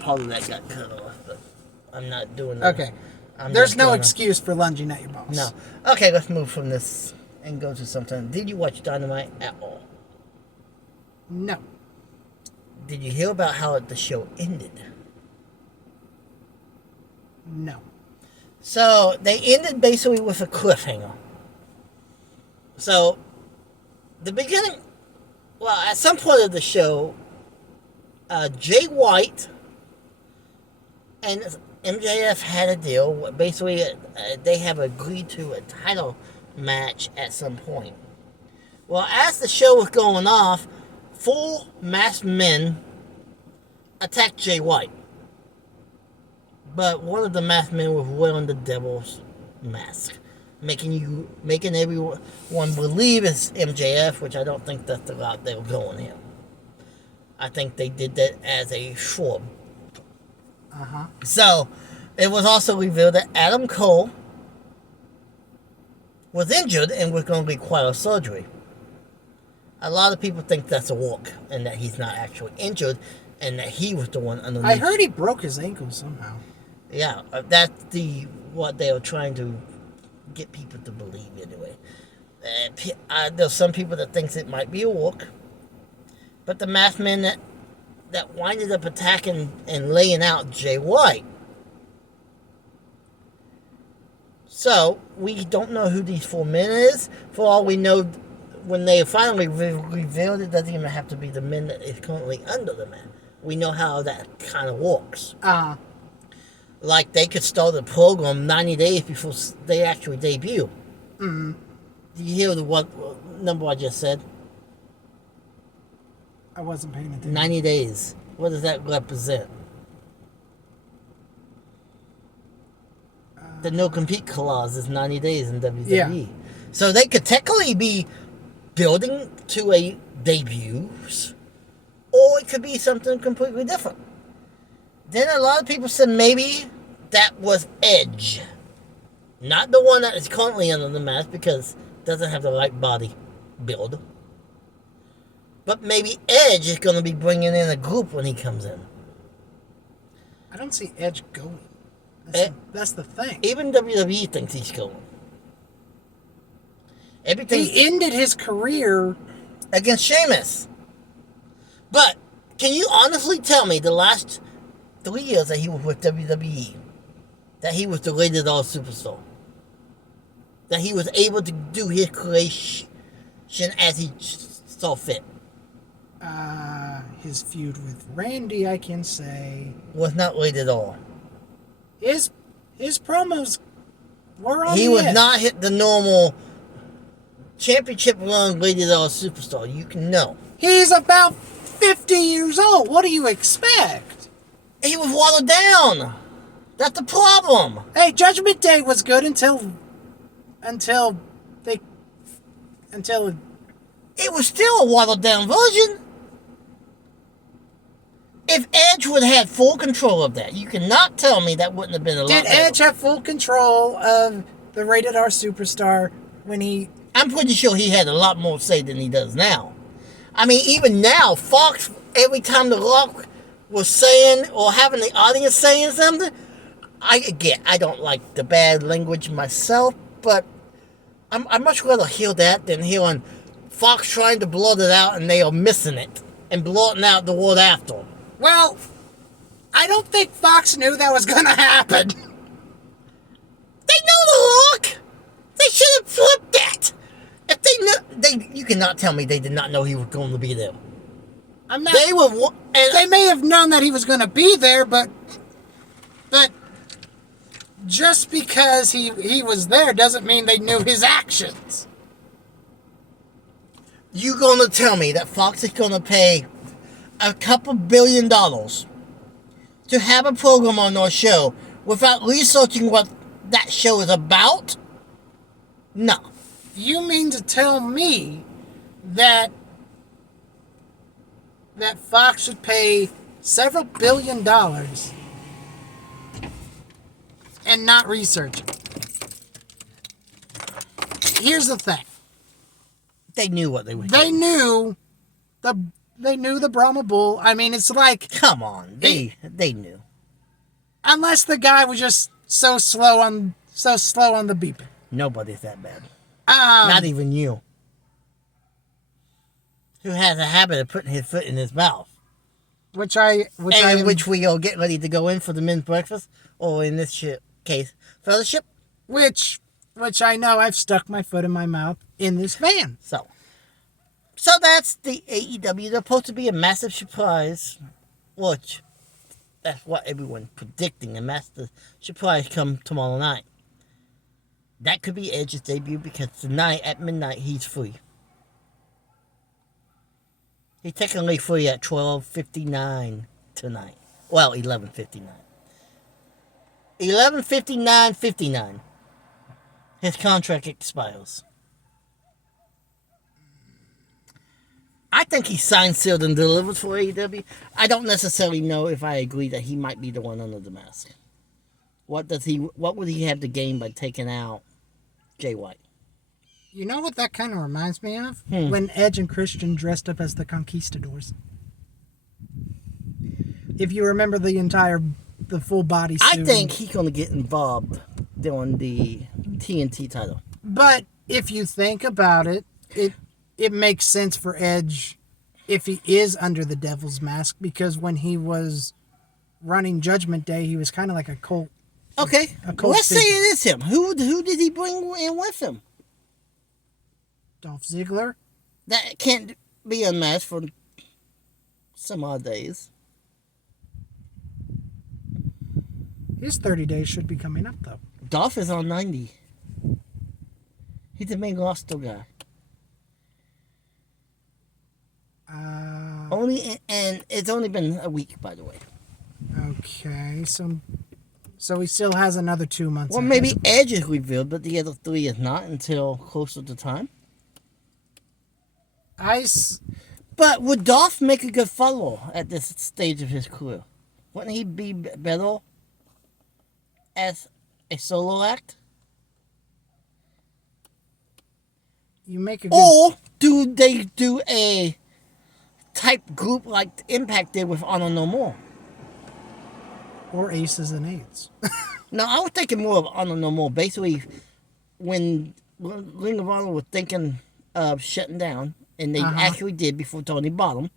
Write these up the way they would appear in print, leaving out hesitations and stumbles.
part of that got cut off, but I'm not doing that. Okay. There's no excuse for lunging at your boss. No. Okay, let's move from this and go to something. Did you watch Dynamite at all? No. Did you hear about how the show ended? No. So, they ended basically with a cliffhanger. So, the beginning... Well, at some point of the show, Jay White and MJF had a deal. Basically, they have agreed to a title match at some point. Well, as the show was going off, 4 masked men attacked Jay White. But one of the masked men was wearing the devil's mask, making everyone believe it's MJF, which I don't think that's the route they were going here. I think they did that as a show. So, it was also revealed that Adam Cole was injured and was going to require surgery. A lot of people think that's a walk and that he's not actually injured and that he was the one underneath. I heard he broke his ankle somehow. Yeah, that's what they were trying to get people to believe anyway. There's some people that thinks it might be a walk, but the masked men that winded up attacking and laying out Jay White. So, we don't know who these 4 men is. For all we know, when they finally revealed, it doesn't even have to be the men that is currently under the man. We know how that kind of works. Like, they could start a program 90 days before they actually debut. Mm-hmm. Do you hear what number I just said? I wasn't paying attention. 90 days. What does that represent? The no-compete clause is 90 days in WWE. Yeah. So they could technically be building to a debut, or it could be something completely different. Then a lot of people said maybe that was Edge. Not the one that is currently under the mask because it doesn't have the right body build. But maybe Edge is going to be bringing in a group when he comes in. I don't see Edge going. That's the thing. Even WWE thinks he's going. He ended his career against Sheamus. But can you honestly tell me the last 3 years that he was with WWE, that he was the rated R superstar, that he was able to do his creation as he saw fit? His feud with Randy, I can say, was not rated R. His promos were on. He was not hit the normal championship run rated R superstar. You can know. He's about 50 years old. What do you expect? He was watered down. That's the problem. Hey, Judgment Day was good until it was still a watered down version. If Edge would have had full control of that, you cannot tell me that wouldn't have been a lot better. Did Edge have full control of the rated R superstar when he... I'm pretty sure he had a lot more say than he does now. I mean, even now, Fox, every time The Rock was saying or having the audience saying something, I don't like the bad language myself, but I'd much rather hear that than hearing Fox trying to blurt it out and they are missing it and blurting out the word after. Well, I don't think Fox knew that was going to happen. They know The Rock. They should have flipped that. If they knew, you cannot tell me they did not know he was going to be there. I'm not. They may have known that he was going to be there, but just because he was there doesn't mean they knew his actions. You going to tell me that Fox is going to pay a couple $1 billion to have a program on their show without researching what that show is about? No. You mean to tell me that Fox should pay several $1 billion and not research it? Here's the thing. They knew what they were doing. They knew They knew the Brahma Bull. I mean, it's like, Come on, they knew. unless the guy was just so slow on the beeping. Nobody's that bad. Not even you. Who has a habit of putting his foot in his mouth. Which we all get ready to go in for the men's breakfast, or in this case, fellowship. Which I know I've stuck my foot in my mouth in this van. So that's the AEW. They're supposed to be a massive surprise, which that's what everyone's predicting, a massive surprise come tomorrow night. That could be Edge's debut because tonight at midnight he's free. He's technically free at 12:59 tonight. Well, 11:59. 11:59:59. His contract expires. I think he's signed, sealed, and delivered for AEW. I don't necessarily know if I agree that he might be the one under the mask. What would he have to gain by taking out Jay White? You know what that kind of reminds me of? When Edge and Christian dressed up as the Conquistadors. If you remember the full body suit. I think he's going to get involved doing the TNT title. But if you think about it, it makes sense for Edge if he is under the Devil's Mask, because when he was running Judgment Day, he was kind of like a cult. Okay, let's say it is him. Who did he bring in with him? Dolph Ziggler. That can't be unmasked for some odd days. His 30 days should be coming up, though. Dolph is on 90. He's the main roster guy. And it's only been a week, by the way. Okay, so he still has another 2 months. Well, maybe Edge is revealed, but the other three is not until closer to time. But would Dolph make a good follow at this stage of his career? Wouldn't he be better as a solo act? You make a good... Or do they do a type group like Impact did with Honor No More? Or Aces and Eights. No, I was thinking more of Honor No More. Basically, when Ring of Honor was thinking of shutting down, and they actually did before Tony Bottom,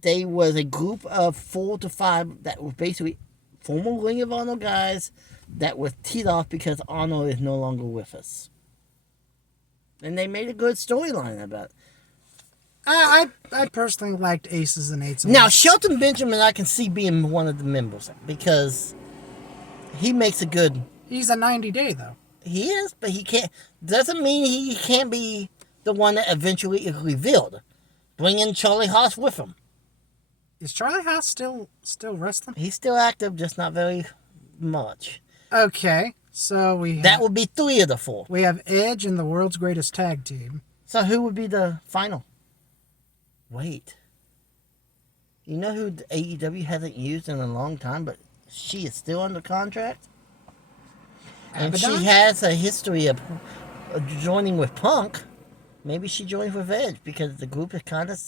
they was a group of 4 to 5 that were basically former Ring of Honor guys that was teed off because Honor is no longer with us. And they made a good storyline about it. I personally liked Aces and Eights. Now, Shelton Benjamin, I can see being one of the members because he makes a good... He's a 90-day, though. He is, but he can't... Doesn't mean he can't be the one that eventually is revealed. Bring in Charlie Haas with him. Is Charlie Haas still wrestling? He's still active, just not very much. Okay, so that would be 3 of the 4. We have Edge and the world's greatest tag team. So who would be the final? Wait. You know who AEW hasn't used in a long time, but she is still under contract? And Abaddon? she has a history of joining with Punk. Maybe she joins with Edge because the group is kind of...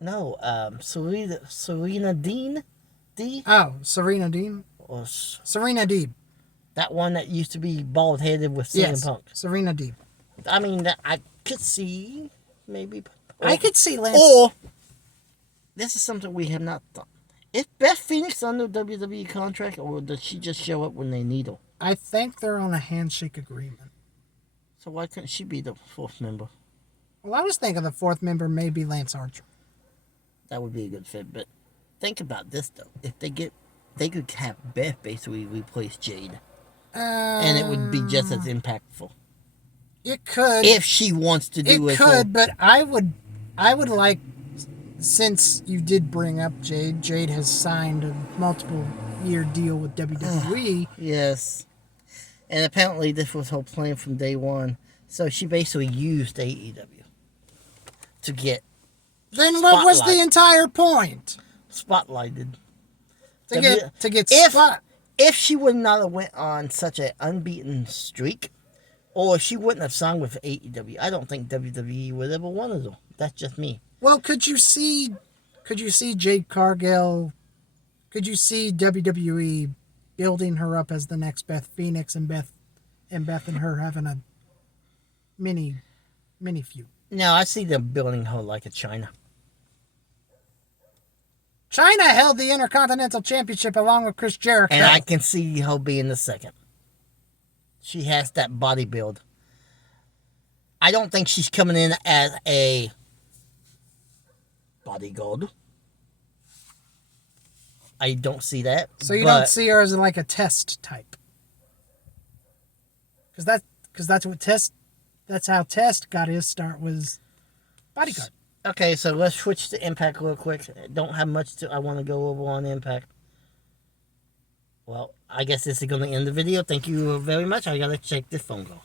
No, Serena Dean? Oh, Serena Dean? Or Serena Deeb. That one that used to be bald-headed with CM Punk. Serena Deeb. I mean, I could see, maybe... I could see Lance... Or, this is something we have not done. Is Beth Phoenix under WWE contract, or does she just show up when they need her? I think they're on a handshake agreement. So why couldn't she be the 4th member? Well, I was thinking the 4th member may be Lance Archer. That would be a good fit, but think about this, though. If they could have Beth basically replace Jade. And it would be just as impactful. It could. If she wants to do it. It could, but I would like, since you did bring up Jade has signed a multiple-year deal with WWE. Yes. And apparently this was her plan from day one. So she basically used AEW to get... Then what was the entire point? Spotlighted. To get spot. If she would not have went on such an unbeaten streak, Or she wouldn't have signed with AEW. I don't think WWE would ever wanted her. That's just me. Well, could you see Jade Cargill? Could you see WWE building her up as the next Beth Phoenix, and Beth and her having a mini feud? No, I see them building her like a China. China held the Intercontinental Championship along with Chris Jericho. And I can see her being the second. She has that body build. I don't think she's coming in as a bodyguard. I don't see that. So you don't see her as like a Test type. Because that's how Test got his start, was bodyguard. Okay, so let's switch to Impact real quick. Don't have much I want to go over on Impact. Well, I guess this is going to end the video. Thank you very much. I got to check this phone call.